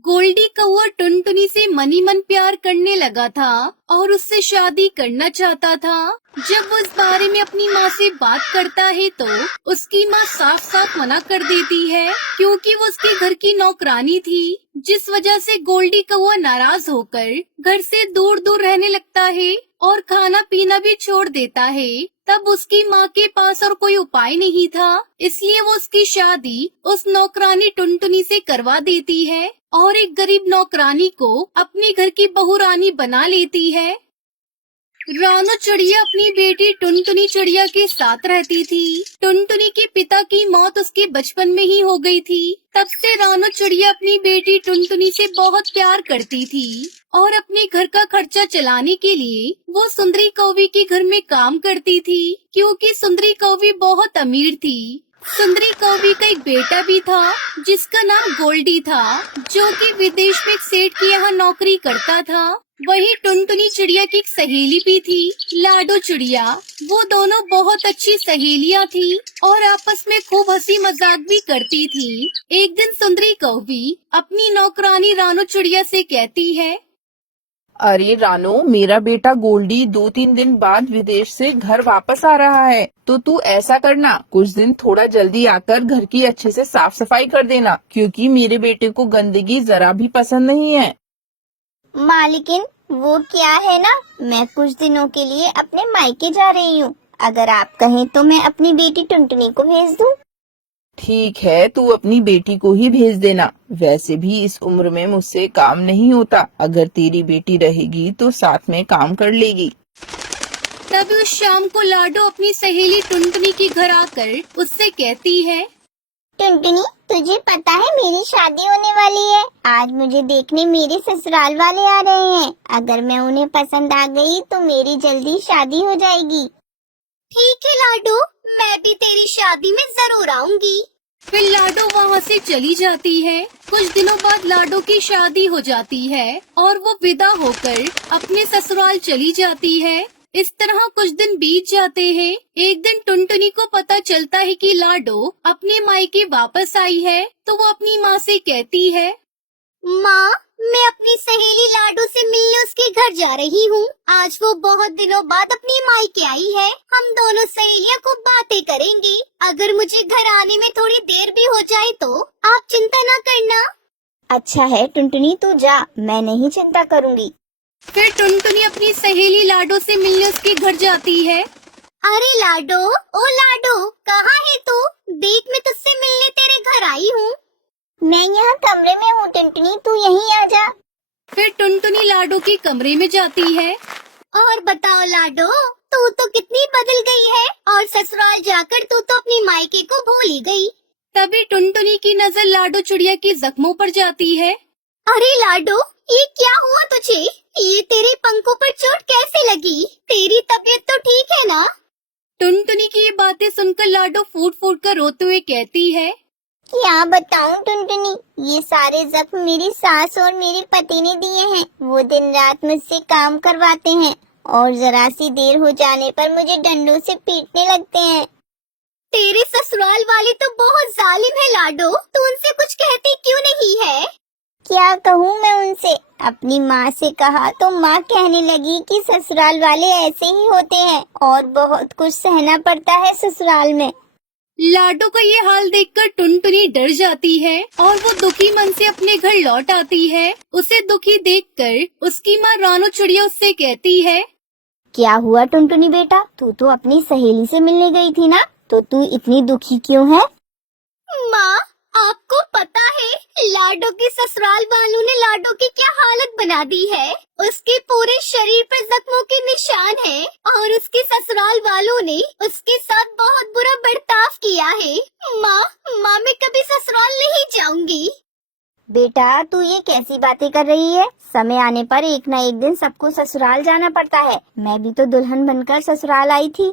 गोल्डी कौआ टुनटुनी से मनी मन प्यार करने लगा था और उससे शादी करना चाहता था। जब वो इस बारे में अपनी माँ से बात करता है तो उसकी माँ साफ साफ मना कर देती है, क्योंकि वो उसके घर की नौकरानी थी, जिस वजह से गोल्डी कौआ नाराज होकर घर से दूर दूर रहने लगता है और खाना पीना भी छोड़ देता है। तब उसकी माँ के पास और कोई उपाय नहीं था, इसलिए वो उसकी शादी उस नौकरानी टुनटुनी से करवा देती है और एक गरीब नौकरानी को अपने घर की बहू रानी बना लेती है। रानू चिड़िया अपनी बेटी टुनटुनी चिड़िया के साथ रहती थी। टुनटुनी के पिता की मौत उसके बचपन में ही हो गई थी। तब से रानू चिड़िया अपनी बेटी टुनटुनी से बहुत प्यार करती थी और अपने घर का खर्चा चलाने के लिए वो सुंदरी कौवी के घर में काम करती थी, क्योंकि सुंदरी कौवी बहुत अमीर थी। सुंदरी कौवी का एक बेटा भी था जिसका नाम गोल्डी था, जो कि विदेश में एक सेठ के यहाँ नौकरी करता था। वही टुनटुनी चिड़िया की एक सहेली भी थी, लाडो चिड़िया। वो दोनों बहुत अच्छी सहेलियां थी और आपस में खूब हंसी मजाक भी करती थी। एक दिन सुंदरी कौवी अपनी नौकरानी रानू चिड़िया से कहती है, अरे रानो, मेरा बेटा गोल्डी 2-3 दिन बाद विदेश से घर वापस आ रहा है, तो तू ऐसा करना, कुछ दिन थोड़ा जल्दी आकर घर की अच्छे से साफ सफाई कर देना, क्योंकि मेरे बेटे को गंदगी जरा भी पसंद नहीं है। मालिकिन, वो क्या है ना, मैं कुछ दिनों के लिए अपने मायके जा रही हूँ। अगर आप कहें तो मैं अपनी बेटी टुनटुनी को भेज दूँ। ठीक है, तू अपनी बेटी को ही भेज देना। वैसे भी इस उम्र में मुझसे काम नहीं होता। अगर तेरी बेटी रहेगी तो साथ में काम कर लेगी। तभी उस शाम को लाडो अपनी सहेली टुनटुनी के घर आकर उससे कहती है, टुनटुनी, तुझे पता है मेरी शादी होने वाली है। आज मुझे देखने मेरे ससुराल वाले आ रहे हैं। अगर मैं उन्हें पसंद आ गई तो मेरी जल्दी शादी हो जाएगी। ठीक है लाडो, मैं भी तेरी शादी में जरूर आऊंगी। फिर लाडो वहाँ से चली जाती है। कुछ दिनों बाद लाडो की शादी हो जाती है और वो विदा होकर अपने ससुराल चली जाती है। इस तरह कुछ दिन बीत जाते हैं। एक दिन टुनटुनी को पता चलता है कि लाडो अपने मायके वापस आई है, तो वो अपनी माँ से कहती है, माँ, मैं अपनी सहेली लाडो से मिलने उसके घर जा रही हूँ। आज वो बहुत दिनों बाद अपनी मायके आई है। हम दोनों सहेलियाँ को बातें करेंगे। अगर मुझे घर आने में थोड़ी देर भी हो जाए तो आप चिंता न करना। अच्छा है टुनटुनी, तू जा, मैं नहीं चिंता करूँगी। फिर टुनटुनी अपनी सहेली लाडो से मिलने उसके घर जाती है। अरे लाडो, ओ लाडो, कहाँ है तू? देख, मैं तुझसे मिलने तेरे घर आई हूँ। मैं यहाँ कमरे में हूँ टुनटुनी, तू यहीं आ जा। फिर टुनटुनी लाडो के कमरे में जाती है। और बताओ लाडो, तू तो कितनी बदल गई है और ससुराल जाकर तू तो अपनी मायके को भूल ही गई। तभी टुनटुनी की नजर लाडो चिड़िया के जख्मों पर जाती है। अरे लाडो, ये क्या हुआ तुझे? ये तेरे पंखों पर चोट कैसे लगी? तेरी तबीयत तो ठीक है ना? टुनटुनी की ये बातें सुनकर लाडो फूट फूट कर रोते हुए कहती है, क्या बताऊं टुनटुनी, ये सारे जख्म मेरी सास और मेरे पति ने दिए हैं। वो दिन रात मुझसे काम करवाते हैं और जरा सी देर हो जाने पर मुझे डंडों से पीटने लगते हैं। तेरे ससुराल वाले तो बहुत जालिम है लाडो, तू उनसे कुछ कहती क्यों नहीं है? क्या कहूँ मैं उनसे? अपनी माँ से कहा तो माँ कहने लगी कि ससुराल वाले ऐसे ही होते हैं और बहुत कुछ सहना पड़ता है ससुराल में। लाडो का ये हाल देखकर टुनटुनी डर जाती है और वो दुखी मन से अपने घर लौट आती है। उसे दुखी देखकर उसकी माँ रानू चिड़िया उससे कहती है, क्या हुआ टुनटुनी बेटा, तू तो अपनी सहेली से मिलने गई थी ना, तो तू इतनी दुखी क्यों है? माँ, आपको पता है लाडो के ससुराल वालों ने लाडो की क्या हालत बना दी है? उसके पूरे शरीर पर जख्मों के निशान हैं और उसके ससुराल वालों ने उसके साथ बहुत बुरा बर्ताव किया है। माँ, मैं कभी ससुराल नहीं जाऊंगी। बेटा, तू ये कैसी बातें कर रही है? समय आने पर एक न एक दिन सबको ससुराल जाना पड़ता है। मैं भी तो दुल्हन बनकर ससुराल आई थी।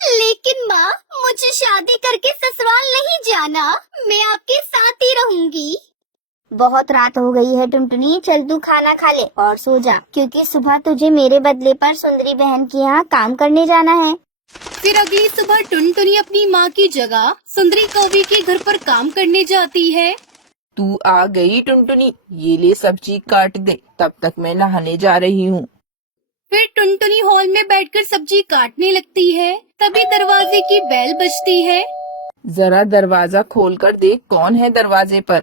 लेकिन माँ, मुझे शादी करके ससुराल नहीं जाना। मैं आपके साथ ही रहूंगी। बहुत रात हो गई है टुनटुनी, चल तू खाना खा ले और सो जा, क्योंकि सुबह तुझे मेरे बदले पर सुंदरी बहन के यहाँ काम करने जाना है। फिर अगली सुबह टुनटुनी अपनी माँ की जगह सुंदरी कौवी के घर पर काम करने जाती है। तू आ गई टुनटुनी, ये ले सब्जी काट दे, तब तक मैं नहाने जा रही हूँ। फिर टुनटुनी हॉल में बैठकर सब्जी काटने लगती है। तभी दरवाजे की बेल बजती है। जरा दरवाजा खोलकर देख कौन है दरवाजे पर।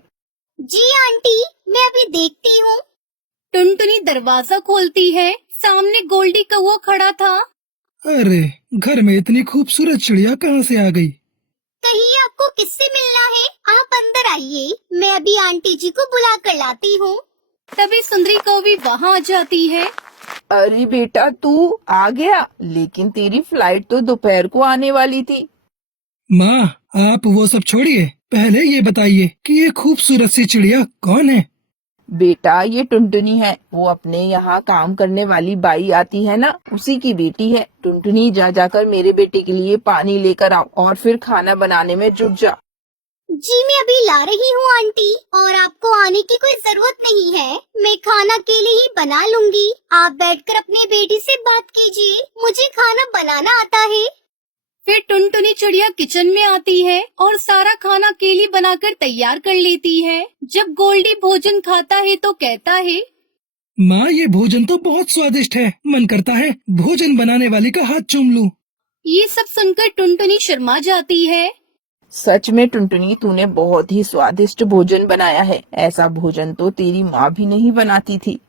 जी आंटी, मैं अभी देखती हूँ। टुनटुनी दरवाजा खोलती है। सामने गोल्डी कौवा खड़ा था। अरे, घर में इतनी खूबसूरत चिड़िया कहाँ से आ गई? कहीं आपको किससे मिलना है? आप अंदर आइए, मैं अभी आंटी जी को बुला कर लाती हूँ। तभी सुंदरी कौवी वहाँ आ जाती है। अरे बेटा, तू आ गया, लेकिन तेरी फ्लाइट तो दोपहर को आने वाली थी। माँ, आप वो सब छोड़िए, पहले ये बताइए कि ये खूबसूरत सी चिड़िया कौन है? बेटा, ये टुनटुनी है, वो अपने यहाँ काम करने वाली बाई आती है ना, उसी की बेटी है। टुनटुनी, जा जाकर मेरे बेटे के लिए पानी लेकर आओ और फिर खाना बनाने में जुट जा। जी मैं अभी ला रही हूँ आंटी, और आपको आने की कोई जरूरत नहीं है, मैं खाना अकेले ही बना लूंगी। आप बैठकर अपनी बेटी से बात कीजिए, मुझे खाना बनाना आता है। फिर टुनटुनी चिड़िया किचन में आती है और सारा खाना अकेली बनाकर तैयार कर लेती है। जब गोल्डी भोजन खाता है तो कहता है, माँ, ये भोजन तो बहुत स्वादिष्ट है, मन करता है भोजन बनाने वाली का हाथ चूम लूं। ये सब सुनकर टुनटुनी शर्मा जाती है। सच में टुनटुनी, तूने बहुत ही स्वादिष्ट भोजन बनाया है। ऐसा भोजन तो तेरी माँ भी नहीं बनाती थी।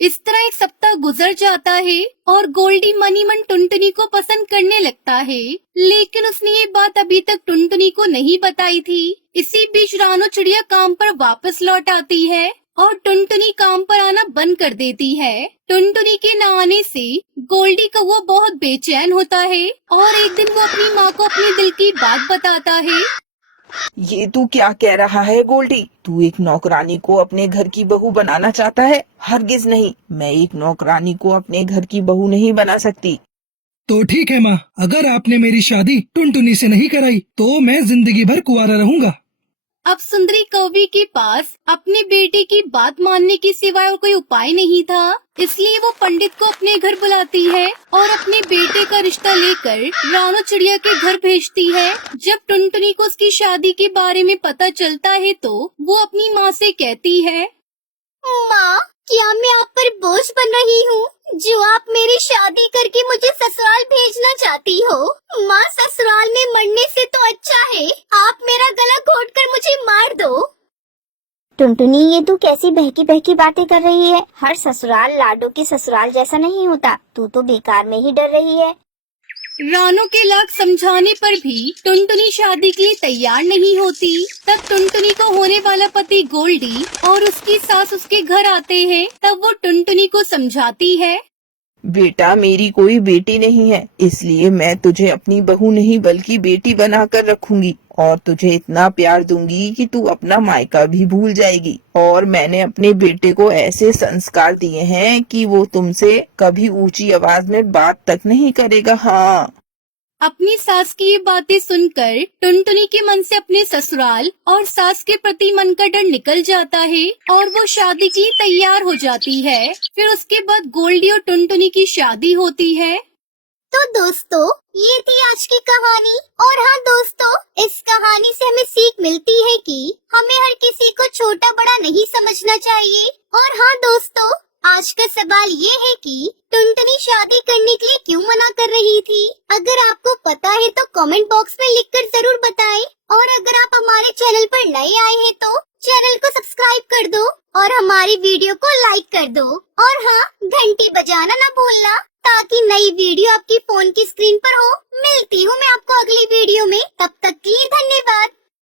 इस तरह एक सप्ताह गुजर जाता है और गोल्डी मनी मन टुनटुनी को पसंद करने लगता है, लेकिन उसने ये बात अभी तक टुनटुनी को नहीं बताई थी। इसी बीच रानो चिड़िया काम पर वापस लौट आती है और टुनटुनी काम पर आना बंद कर देती है। टुनटुनी के न आने से गोल्डी का वो बहुत बेचैन होता है और एक दिन वो अपनी माँ को अपने दिल की बात बताता है। ये तू क्या कह रहा है गोल्डी? तू एक नौकरानी को अपने घर की बहू बनाना चाहता है? हरगिज नहीं, मैं एक नौकरानी को अपने घर की बहू नहीं बना सकती। तो ठीक है माँ, अगर आपने मेरी शादी टुनटुनी से नहीं कराई तो मैं जिंदगी भर कुंवारा रहूंगा। अब सुंदरी कौवी के पास अपने बेटे की बात मानने के सिवाय और कोई उपाय नहीं था, इसलिए वो पंडित को अपने घर बुलाती है और अपने बेटे का रिश्ता लेकर रानो चिड़िया के घर भेजती है। जब टुनटुनी को उसकी शादी के बारे में पता चलता है तो वो अपनी माँ से कहती है, माँ, क्या मैं आप पर बोझ बन रही हूँ जो आप मेरी शादी करके मुझे ससुराल भेजना चाहती हो? माँ, ससुराल में मरने से तो अच्छा है आप मेरा गला घोटकर मुझे मार दो। टुनटुनी, ये तू कैसी बहकी बहकी बातें कर रही है? हर ससुराल लाडो के ससुराल जैसा नहीं होता, तू तो बेकार में ही डर रही है। रानो के लाख समझाने पर भी टुनटुनी शादी के लिए तैयार नहीं होती। तब टुनटुनी को होने वाला पति गोल्डी और उसकी सास उसके घर आते हैं। तब वो टुनटुनी को समझाती है, बेटा, मेरी कोई बेटी नहीं है, इसलिए मैं तुझे अपनी बहू नहीं बल्कि बेटी बनाकर रखूंगी और तुझे इतना प्यार दूंगी कि तू अपना मायका भी भूल जाएगी। और मैंने अपने बेटे को ऐसे संस्कार दिए हैं कि वो तुमसे कभी ऊंची आवाज में बात तक नहीं करेगा। हाँ। अपनी सास की ये बातें सुनकर टुनटुनी के मन से अपने ससुराल और सास के प्रति मन का डर निकल जाता है और वो शादी के लिए तैयार हो जाती है। फिर उसके बाद गोल्डी और टुनटुनी की शादी होती है। तो दोस्तों, ये थी आज की कहानी। और हाँ दोस्तों, इस कहानी से हमें सीख मिलती है कि हमें हर किसी को छोटा बड़ा नहीं समझना चाहिए। और हाँ दोस्तों, आज का सवाल ये है कि टुनटुनी शादी करने के लिए क्यों मना कर रही थी? अगर आपको पता है तो कमेंट बॉक्स में लिखकर जरूर बताएं। और अगर आप हमारे चैनल पर नए आए हैं तो चैनल को सब्सक्राइब कर दो और हमारी वीडियो को लाइक कर दो। और हाँ, घंटी बजाना ना भूलना ताकि नई वीडियो आपकी फोन की स्क्रीन पर हो। मिलती हूँ मैं आपको अगली वीडियो में, तब तक के लिए धन्यवाद।